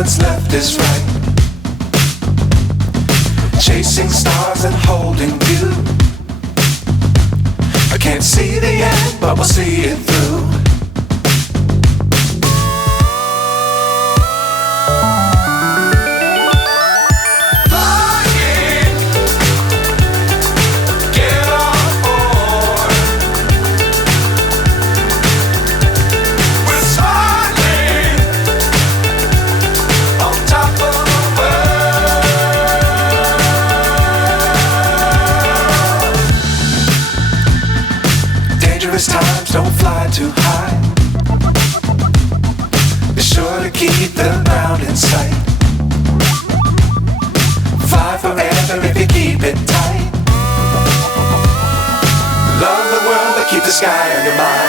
what's left is right. Chasing stars and holding you. I can't see the end, but we'll see it through. Times don't fly too high. Be sure to keep the ground in sight. Fly forever if you keep it tight. Love the world but keep the sky on your mind.